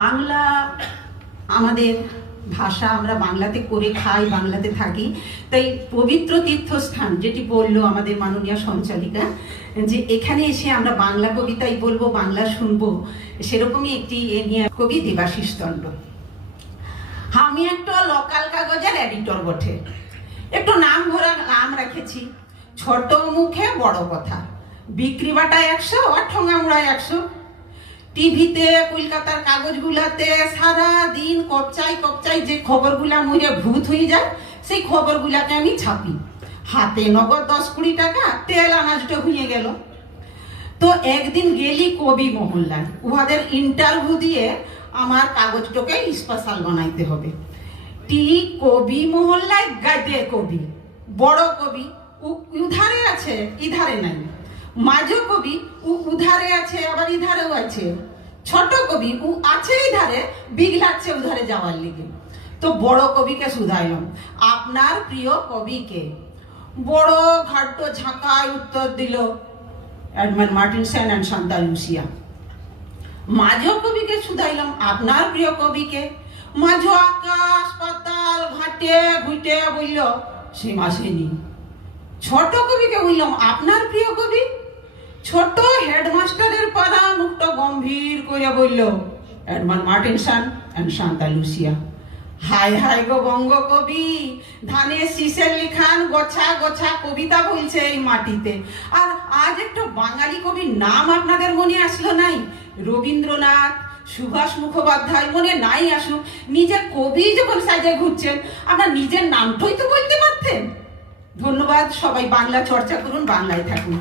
বাংলা আমাদের ভাষা, আমরা বাংলাতে করে খাই, বাংলাতে থাকি। তাই পবিত্র তীর্থস্থান যেটি বললো আমাদের মাননীয় সঞ্চালিকা, যে এখানে এসে আমরা বাংলা কবিতাই বলবো, বাংলা শুনবো, সেরকমই একটি নিয়ে কবি দেবাশিস দণ্ড। আমি একটা লোকাল কাগজের এডিটর বটে, একটু নাম ভরা নাম রেখেছি, ছোট মুখে বড় কথা, বিক্রি বাটা 100 আর ঠোঙামুড়া 100। টিভিতে কলকাতার কাগজগুলাতে সারা দিন কপচাই যে খবরগুলা মুড়ে ভূত হয়ে যায়, সেই খবরগুলাকে আমি ছাপি। হাতে নগদ 10-20 টাকা, তেল আনাজটা হয়ে গেল। তো একদিন গেলি কবি মহল্লায়, উহাদের ইন্টারভিউ দিয়ে আমার কাগজটাকে স্পেশাল বানাইতে হবে। কবি মহল্লায় গাদে কবি, বড় কবি উধারে আছে, ইধারে নাই। মাঝো কবি উধারে আছে, আবার ইধারেও আছে। ছোট কবি আছে ইধারে, বিগলাচ্ছে উধারে যাওয়ার লিগে। তো বড় কবিকে শুধাইলাম, আপনার প্রিয় কবিকে? বড় ঘাট্ট ঝাঁকায় উত্তর দিল, Edmund Martin Sen and Santa Lucia. মাঝো কবিকে শুধাইলাম, আপনার প্রিয় কবিকে? মাঝো আকাশ পাতাল ঘাটে ঘুটে বলল, সে মাসেনি। ছোট কবিকে বললাম, আপনার প্রিয় কবি? ছোট হেডমাস্টারের পাড়া মুখটা গম্ভীর করে বলল, Edmund Martin Sen and Santa Lucia. হায় হায় গো বঙ্গ কবি, ধানের শীষের লিখান গোছা গোছা কবিতা বলছে এই মাটিতে। আর আজ একটা বাঙালি কবির নাম আপনাদের মনে আসলো নাই? রবীন্দ্রনাথ, সুভাষ মুখোপাধ্যায় মনে নাই আসুক? নিজের কবি যখন সাজে ঘুরছেন, আপনার নিজের নামটাই তো বলতে পারতেন। ধন্যবাদ। সবাই বাংলা চর্চা করুন, বাংলায় থাকুন।